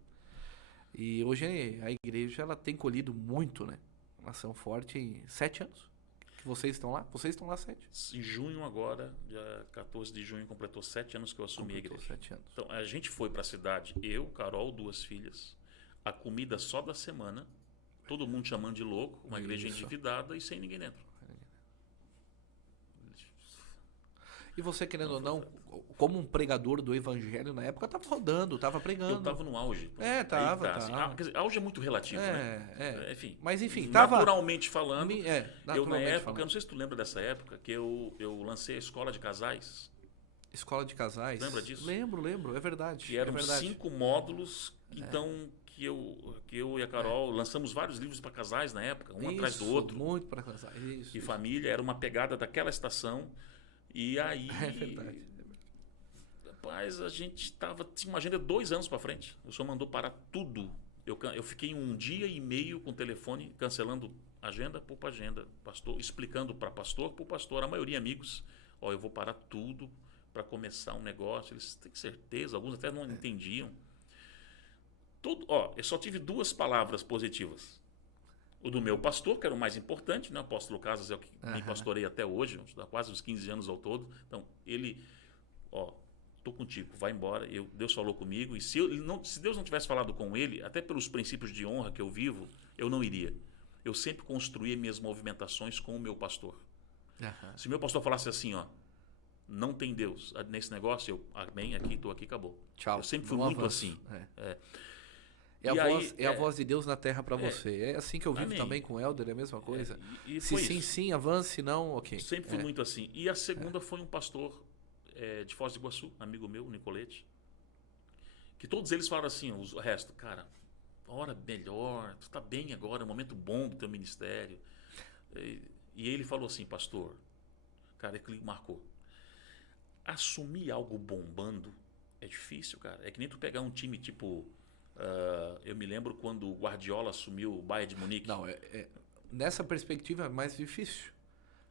E hoje a igreja ela tem colhido muito, né? Nação Forte em 7 anos. Que vocês estão lá? Vocês estão lá 7. Em junho agora, dia 14 de junho, completou 7 anos que eu assumi a igreja. 7 anos. Então, a gente foi para a cidade, eu, Carol, 2 filhas, a comida só da semana, todo mundo chamando de louco, uma igreja Isso. endividada e sem ninguém dentro. E você, querendo ou não, como um pregador do evangelho na época, estava rodando, estava pregando. Eu estava no auge. Tava. Assim, quer dizer, auge é muito relativo, né? Enfim. Mas enfim, tava... Naturalmente falando, eu na época, falando. eu não sei se tu lembra dessa época, que eu lancei a escola de casais. Escola de casais? Lembra disso? Lembro, é verdade. Que eram verdade. 5 módulos, então, que eu e a Carol lançamos vários livros para casais na época, um atrás do outro. Muito para casais, isso. E família, era uma pegada daquela estação. E aí, é verdade. Rapaz, a gente tinha uma agenda 2 anos para frente. O senhor mandou parar tudo. Eu fiquei 1 dia e meio com o telefone cancelando agenda por agenda, pastor, explicando para por pastor, a maioria amigos, eu vou parar tudo para começar um negócio. Eles têm certeza, alguns até não entendiam. Eu só tive 2 palavras positivas. O do meu pastor, que era o mais importante, né? O apóstolo Casas é o que me pastorei até hoje, há quase uns 15 anos ao todo. Então, ele, tô contigo, vai embora. Deus falou comigo. E se Deus não tivesse falado com ele, até pelos princípios de honra que eu vivo, eu não iria. Eu sempre construía minhas movimentações com o meu pastor. Se o meu pastor falasse assim, não tem Deus nesse negócio, amém, estou aqui, acabou. Tchau. Eu sempre fui muito assim. A voz de Deus na terra para você. É assim que eu vivo também com o Helder, é a mesma coisa. Se sim, sim, avance, se não, ok. Sempre fui muito assim. E a segunda foi um pastor de Foz do Iguaçu, amigo meu, Nicolete, que todos eles falaram assim, o resto, cara, ora melhor, tu tá bem agora, é um momento bom do teu ministério. E ele falou assim, pastor, cara, é que ele marcou. Assumir algo bombando é difícil, cara. É que nem tu pegar um time tipo... eu me lembro quando o Guardiola assumiu o Bayern de Munique. Não, nessa perspectiva é mais difícil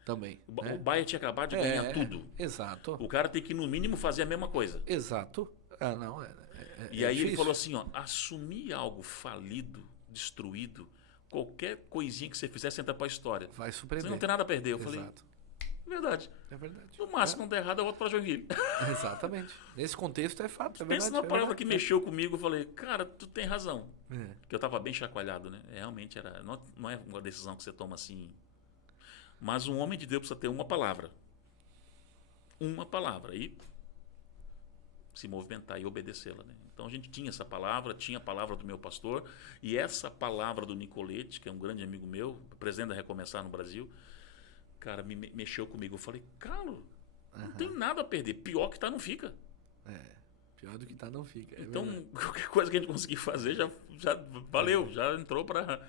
também. O Bayern tinha acabado de ganhar tudo. Exato. O cara tem que, no mínimo, fazer a mesma coisa. Exato. E aí difícil. Ele falou assim, assumir algo falido, destruído, qualquer coisinha que você fizer, você entra pra história. Vai surpreender. Você não tem nada a perder. Eu falei, verdade. É verdade. No máximo, quando der errado, eu volto pra Joinville. Exatamente. Nesse contexto é fato, é verdade. Pensa numa palavra que mexeu comigo, eu falei, cara, tu tem razão. Porque eu tava bem chacoalhado, né? Realmente, não é uma decisão que você toma assim. Mas um homem de Deus precisa ter uma palavra. Uma palavra. E se movimentar e obedecê-la, né? Então a gente tinha essa palavra, tinha a palavra do meu pastor, e essa palavra do Nicolete, que é um grande amigo meu, presidente da Recomeçar no Brasil, cara, me mexeu comigo. Eu falei, Carlos, não tem nada a perder. Pior que tá, não fica. Pior do que tá, não fica. Então, qualquer coisa que a gente conseguir fazer já valeu, já entrou para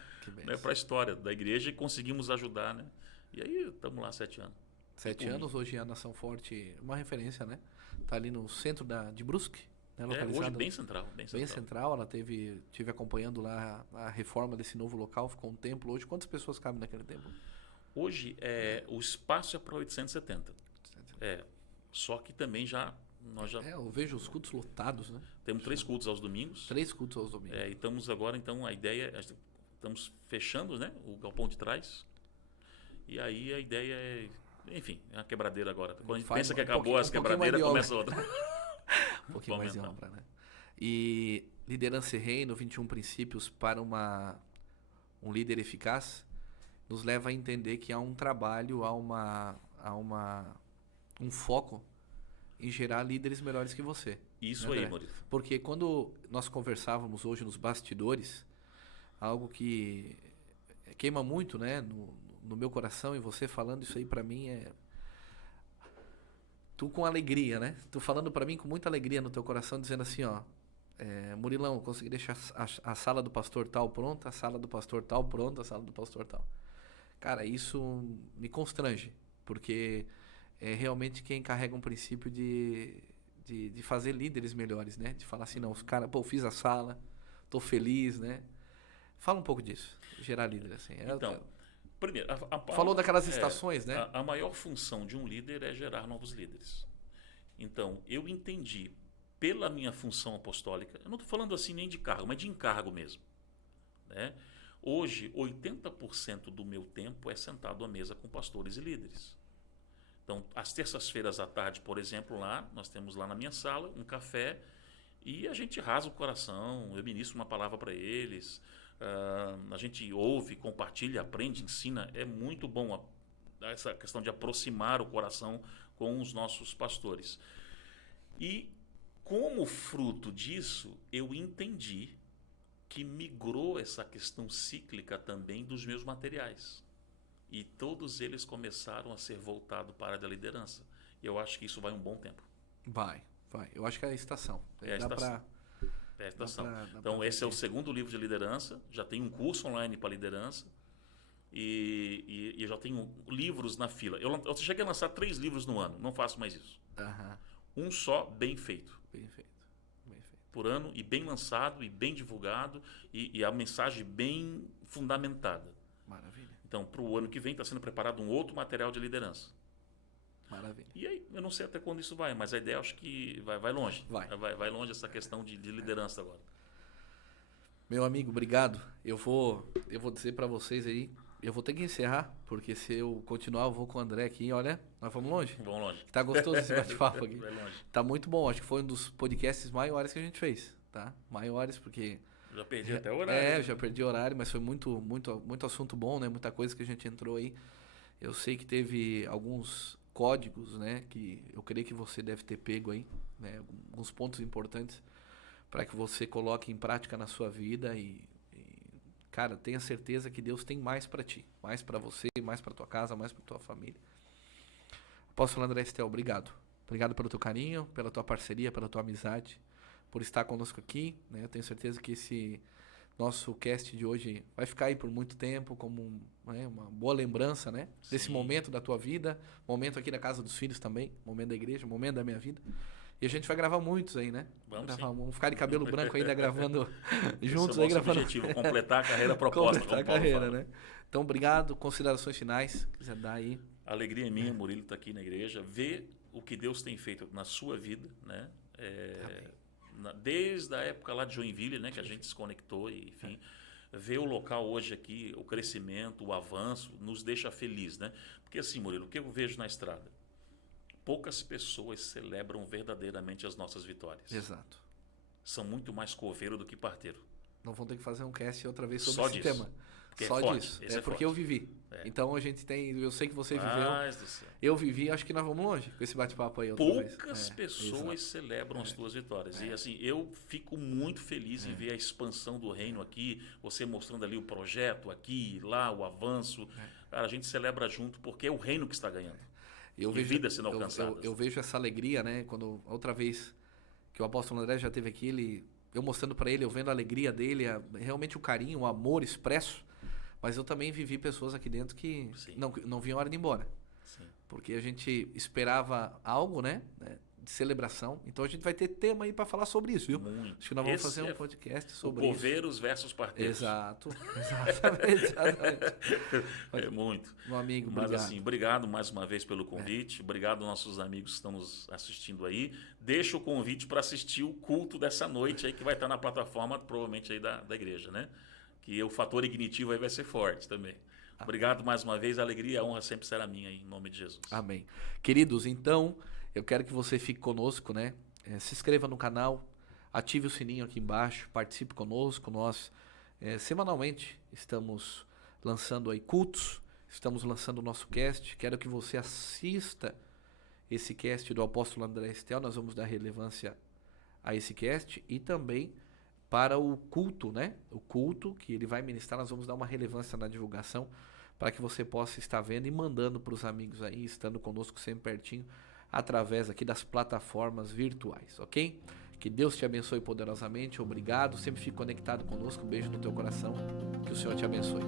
a história da igreja e conseguimos ajudar, né? E aí, estamos lá 7 anos. 7 anos, hoje a Nação Forte, uma referência, né? Tá ali no centro de Brusque, né? Hoje bem central. Bem central, ela tive acompanhando lá a reforma desse novo local, ficou um templo hoje. Quantas pessoas cabem naquele templo? Hoje, o espaço é para 870. Só que também nós já... eu vejo os cultos lotados, né? Temos 3 cultos aos domingos. 3 cultos aos domingos. E estamos agora, então, a ideia... Estamos fechando, né? O galpão de trás. E aí a ideia é... Enfim, é uma quebradeira agora. Quando a gente pensa que acabou as quebradeiras, começa outra. Um pouquinho mais de obra, né? E liderança e reino, 21 princípios para um líder eficaz, nos leva a entender que há um trabalho, há um foco em gerar líderes melhores que você. Isso, né, aí, Maurício. Porque quando nós conversávamos hoje nos bastidores, algo que queima muito, né, no meu coração, e você falando isso aí pra mim tu com alegria, né? Tu falando pra mim com muita alegria no teu coração, dizendo assim, Murilão, consegui deixar a sala do pastor tal pronta, a sala do pastor tal pronta, a sala do pastor tal. Cara, isso me constrange, porque é realmente quem carrega um princípio de fazer líderes melhores, né? De falar assim, não, os caras, fiz a sala, tô feliz, né? Fala um pouco disso, gerar líder, assim. Então, primeiro, falou daquelas estações, né? A maior função de um líder é gerar novos líderes. Então, eu entendi pela minha função apostólica, eu não estou falando assim nem de cargo, mas de encargo mesmo, né? Hoje, 80% do meu tempo é sentado à mesa com pastores e líderes. Então, às terças-feiras à tarde, por exemplo, nós temos lá na minha sala um café e a gente rasga o coração, eu ministro uma palavra para eles, a gente ouve, compartilha, aprende, ensina. É muito bom essa questão de aproximar o coração com os nossos pastores. E como fruto disso, eu entendi que migrou essa questão cíclica também dos meus materiais. E todos eles começaram a ser voltados para a área da liderança. E eu acho que isso vai um bom tempo. Vai. Eu acho que é a estação. É a estação. É a estação. Então, esse é o segundo livro de liderança. Já tem um curso online para liderança. E eu já tenho livros na fila. Eu cheguei a lançar 3 livros no ano. Não faço mais isso. Um só, bem feito. Bem feito. Por ano, e bem lançado, e bem divulgado, e a mensagem bem fundamentada. Maravilha. Então, para o ano que vem, está sendo preparado um outro material de liderança. Maravilha. E aí, eu não sei até quando isso vai, mas a ideia acho que vai longe. Vai longe essa questão de liderança agora. Meu amigo, obrigado. Eu vou dizer para vocês aí, eu vou ter que encerrar, porque se eu continuar, eu vou com o André aqui. Olha, nós vamos longe. Vamos longe. Tá gostoso esse bate-papo aqui. Vai longe. Tá muito bom. Acho que foi um dos podcasts maiores que a gente fez, tá? Maiores, porque... Já perdi até o horário. Eu já perdi o horário, mas foi muito assunto bom, né? Muita coisa que a gente entrou aí. Eu sei que teve alguns códigos, né? Que eu creio que você deve ter pego aí, né? Alguns pontos importantes para que você coloque em prática na sua vida e cara, tenha certeza que Deus tem mais para ti, mais para você, mais para tua casa, mais para tua família. Apóstolo André Estel, obrigado. Obrigado pelo teu carinho, pela tua parceria, pela tua amizade, por estar conosco aqui, né? Eu tenho certeza que esse nosso cast de hoje vai ficar aí por muito tempo como uma boa lembrança, né? Desse momento da tua vida, momento aqui da Casa dos Filhos também, momento da igreja, momento da minha vida. E a gente vai gravar muitos aí, né? Vamos ficar de cabelo branco ainda gravando juntos. Esse é o nosso objetivo, completar a carreira proposta. Completar a carreira, né? Então, obrigado. Considerações finais, quiser dar aí. A alegria é minha, Murilo está aqui na igreja, ver o que Deus tem feito na sua vida, né? Desde a época lá de Joinville, né? Que a gente se conectou, e, enfim, ver o local hoje aqui, o crescimento, o avanço, nos deixa feliz, né? Porque assim, Murilo, o que eu vejo na estrada? Poucas pessoas celebram verdadeiramente as nossas vitórias. Exato. São muito mais coveiro do que parteiro. Não vão ter que fazer um cast outra vez sobre só esse disso. tema. Porque só é forte. disso. Esse é porque forte. eu vivi. Então a gente tem. Eu sei que você viveu. Eu vivi, acho que nós vamos longe com esse bate-papo aí. Poucas pessoas celebram as tuas vitórias. E assim, eu fico muito feliz em ver a expansão do reino aqui, você mostrando ali o projeto aqui, lá, o avanço. Cara, a gente celebra junto porque é o reino que está ganhando. Eu vejo, vidas sendo alcançadas. Eu vejo essa alegria, né? Quando a outra vez que o apóstolo André já esteve aqui, eu mostrando para ele, eu vendo a alegria dele, realmente o carinho, o amor expresso. Mas eu também vivi pessoas aqui dentro que não vinham a hora de ir embora. Sim. Porque a gente esperava algo, né? De celebração. Então a gente vai ter tema aí para falar sobre isso, viu? Muito. Acho que nós vamos fazer um podcast sobre isso. Coveiros versus parteiros. Exato. Exatamente. É muito. Meu amigo, mas obrigado. Assim, obrigado mais uma vez pelo convite. Obrigado aos nossos amigos que estão nos assistindo aí. Deixa o convite para assistir o culto dessa noite aí que vai estar na plataforma, provavelmente aí da igreja, né? Que o fator ignitivo aí vai ser forte também. Obrigado mais uma vez. A alegria e a honra sempre será minha, em nome de Jesus. Amém. Queridos, então, eu quero que você fique conosco, né? Se inscreva no canal, ative o sininho aqui embaixo, participe conosco. Nós, semanalmente, estamos lançando aí cultos, estamos lançando o nosso cast. Quero que você assista esse cast do apóstolo André Estel. Nós vamos dar relevância a esse cast e também para o culto, né? O culto que ele vai ministrar, nós vamos dar uma relevância na divulgação para que você possa estar vendo e mandando para os amigos aí, estando conosco sempre pertinho, através aqui das plataformas virtuais, ok? Que Deus te abençoe poderosamente, obrigado, sempre fique conectado conosco, um beijo no teu coração, que o Senhor te abençoe.